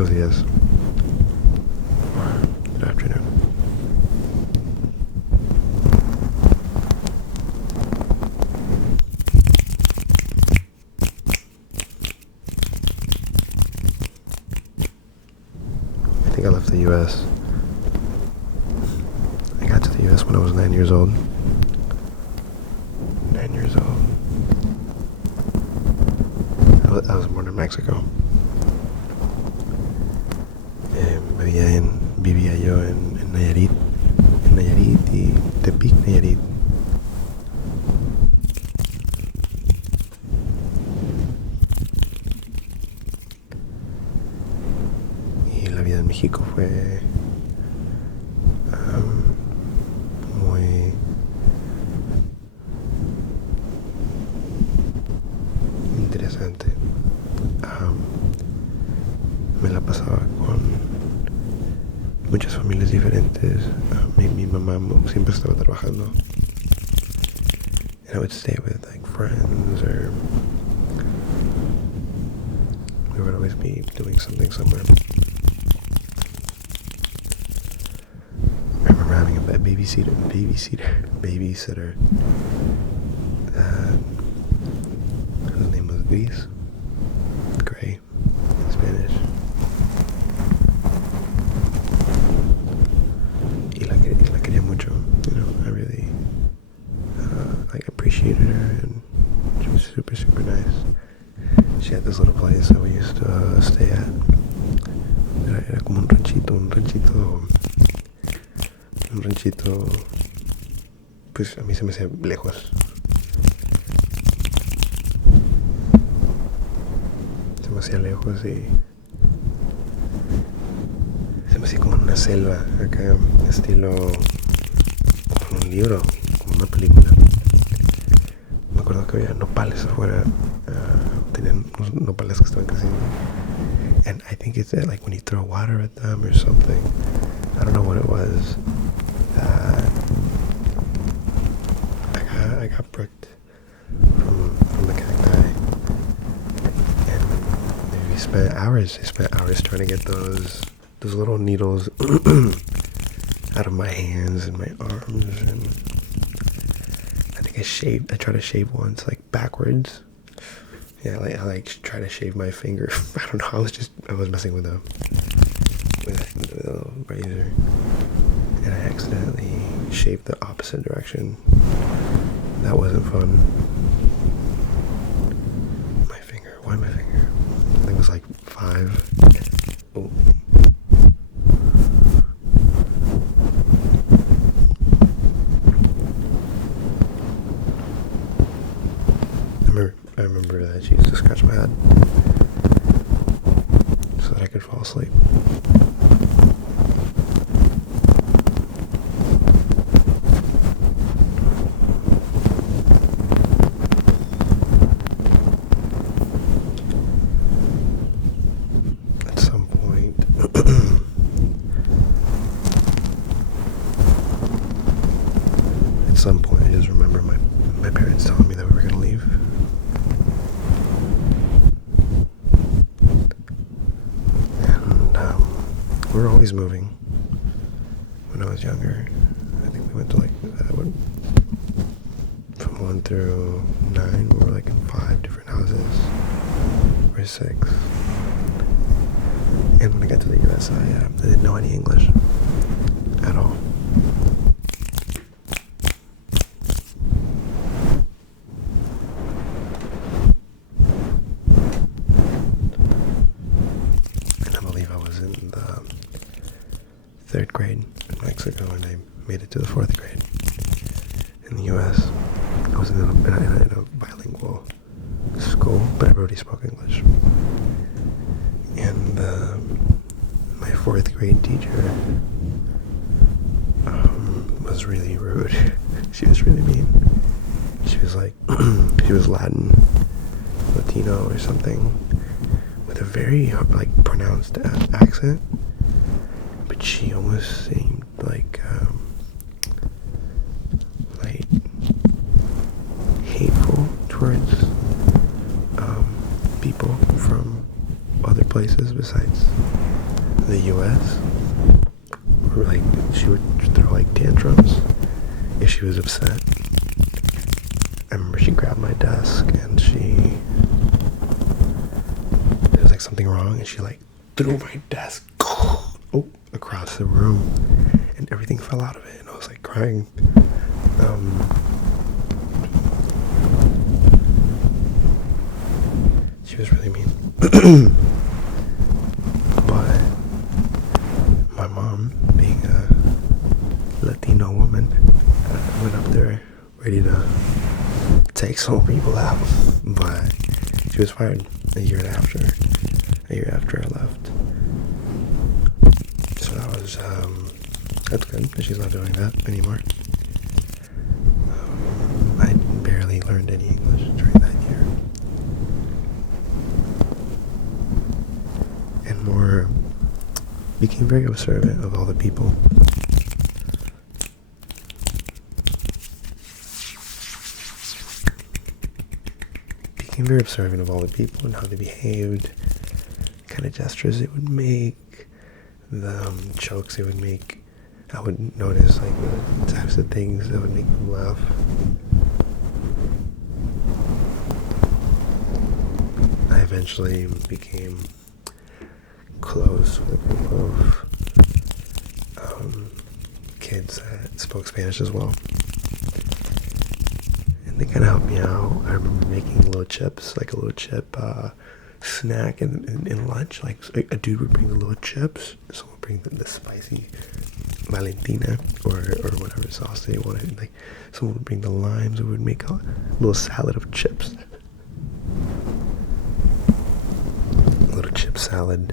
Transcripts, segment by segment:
Buenos días. Good afternoon. I think I left the U.S. I got to the U.S. when I was 9 years old. 9 years old. I was born in Mexico. Vivía yo en Nayarit y Tepic, Nayarit. Y la vida en México fue muy interesante. Me la pasaba con muchas familias diferentes. Mi mamá siempre estaba trabajando. And I would stay with like friends, or we would always be doing something somewhere. I remember having a babysitter. Whose name was Gray in Spanish. Y la quería mucho. You know, I really appreciated her, and she was super, super nice. She had this little place that we used to stay at. Era como un ranchito, pues a mí se me hacía lejos. Se me hacía lejos y se me hacía como una selva acá, estilo como un libro, como una película. Me acuerdo que había nopales afuera, tenían unos nopales que estaban creciendo. And I think it's like when you throw water at them or something, I don't know what it was, I got pricked from the cacti, and we spent hours trying to get those little needles out of my hands and my arms. And I think I tried to shave once, like backwards. Yeah, I tried to shave my finger. I don't know, I was messing with a razor, and I accidentally shaved the opposite direction. That wasn't fun. Why my finger? I think it was like 5. Oh. I remember that she used to scratch my head so that I could fall asleep. At some point, I just remember my parents telling me that we were going to leave. We were always moving when I was younger. I think we went to from 1 through 9, we were like in 5 different houses, or 6. And when I got to the US, I didn't know any English at all. Third grade in Mexico, and I made it to the 4th grade in the US. I was in a bilingual school, but everybody spoke English. And my 4th grade teacher was really rude. She was really mean. She was like, she was Latino or something, with a very pronounced accent. But she almost seemed like hateful towards people from other places besides the US, like she would throw like tantrums if she was upset. I remember she grabbed my desk and there was like something wrong, and she like threw my desk across the room, and everything fell out of it, and I was like crying. She was really mean. But my mom, being a Latino woman, went up there ready to take some people out, but she was fired a year after I left. So that's good, because she's not doing that anymore. I barely learned any English during that year. And more, became very observant of all the people. Became very observant of all the people and how they behaved, kind of gestures they would make, the jokes they would make. I would notice like the types of things that would make them laugh. I eventually became close with a group of kids that spoke Spanish as well. And they kind of helped me out. I remember making little chips, like a little chip snack in lunch. Like a dude would bring the little chips, someone would bring the spicy Valentina or whatever sauce they wanted. Like someone would bring the limes, or would make a little salad of chips. A little chip salad.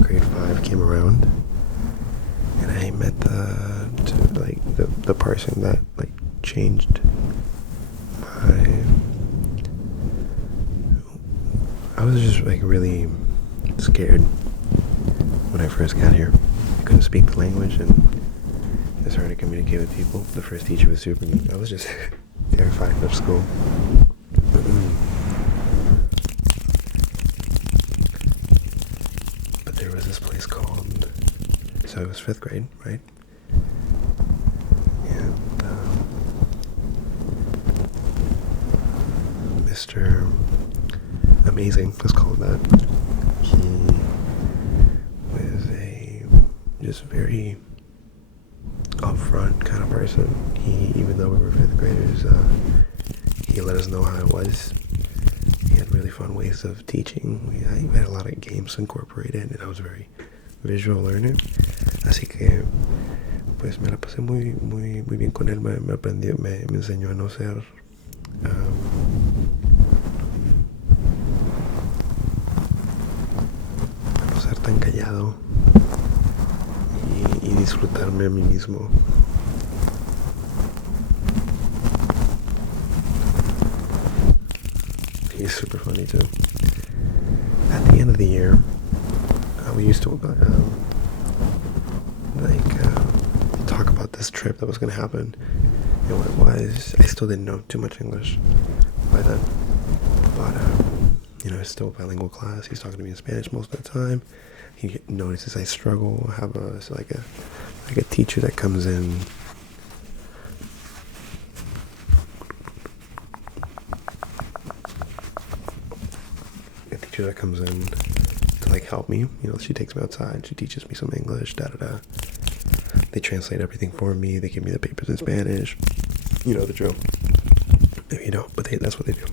Grade 5 came around, and I met the person that like changed I was just like really scared when I first got here. I couldn't speak the language, and it's hard to communicate with people. The first teacher was super mean. I was just terrified of school. But there was this place called, so it was 5th grade, right? And Mr. Amazing, let's call him that. He was a just very upfront kind of person. Even though we were 5th graders, he let us know how it was. He had really fun ways of teaching. We had a lot of games incorporated, and I was a very visual learner. Así que, pues me la pasé muy bien con él. Me enseñó a no ser tan callado y disfrutarme a mí mismo. He's super funny too. At the end of the year, we used to talk about this trip that was going to happen and what it was. I still didn't know too much English by then, but it's still a bilingual class. He's talking to me in Spanish most of the time. He notices I struggle. I have a teacher that comes in. A teacher that comes in to like help me. She takes me outside. She teaches me some English. They translate everything for me. They give me the papers in Spanish. You know the drill. Maybe you don't, but that's what they do.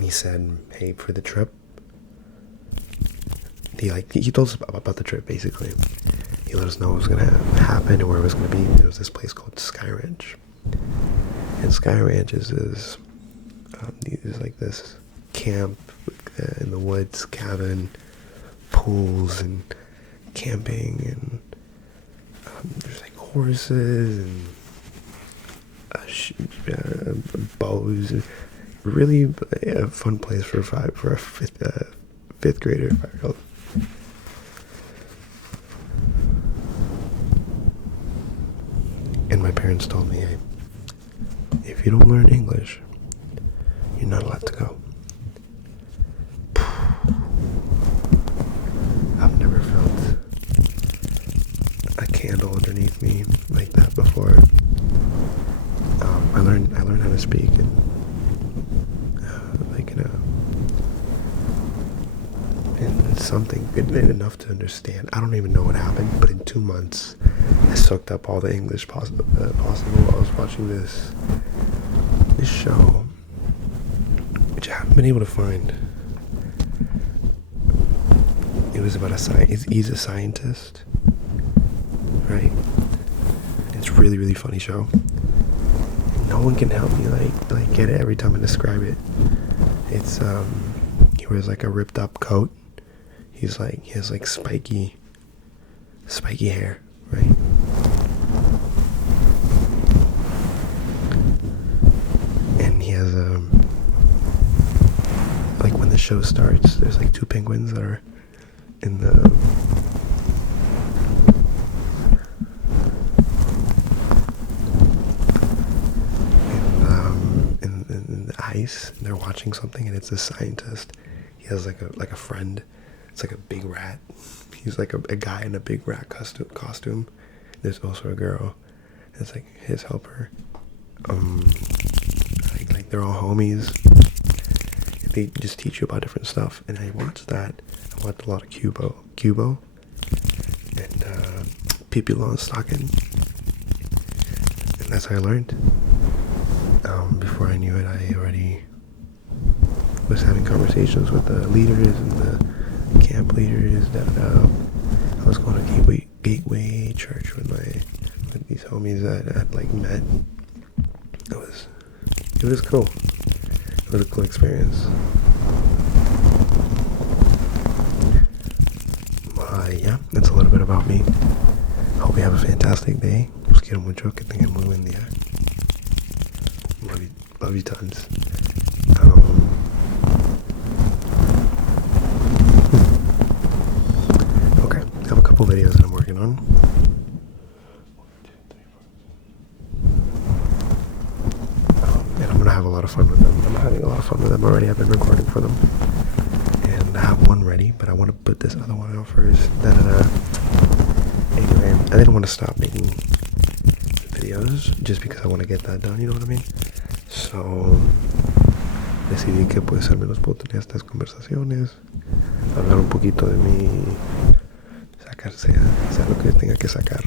He said, hey, for the trip, he told us about the trip. Basically, he let us know what was gonna happen and where it was gonna be. There was this place called Sky Ranch, and Sky Ranch is like this camp in the woods, cabin, pools, and camping, and there's like horses and bows. Really a fun place for a fifth grader, 5-year-old. And my parents told me, hey, if you don't learn English, you're not allowed to go. I've never felt a candle underneath me like that before. I learned how to speak, and and something good enough to understand. I don't even know what happened, but in 2 months, I soaked up all the English possible. I was watching this show, which I haven't been able to find. It was about he's a scientist, right? It's a really, really funny show. No one can help me like get it every time I describe it. It's he wears like a ripped up coat. He has like spiky hair, right? And he has like when the show starts, there's like 2 penguins that are in the ice, and they're watching something, and it's a scientist. He has like a friend. It's like a big rat. He's like a guy in a big rat costume. There's also a girl. It's like his helper. Like they're all homies. They just teach you about different stuff. And I watched that. I watched a lot of Cubo, and Pippi Longstocking. And that's how I learned. Before I knew it, I already was having conversations with the leaders and the camp leaders. I was going to Gateway Church with these homies that I'd like met. It was cool. It was a cool experience. Yeah, that's a little bit about me. Hope you have a fantastic day. Los quiero mucho. Que tengan muy buen día. Love you tons. Okay, I have a couple videos that I'm working on. 1, 2, 3, 4. And I'm gonna have a lot of fun with them. I'm having a lot of fun with them already. I've been recording for them, and I have one ready, but I want to put this other one out first. Anyway, I didn't want to stop making videos just because I want to get that done. You know what I mean? So decidí que pues al menos puedo tener estas conversaciones, hablar un poquito de mí, sacar sea lo que tenga que sacar.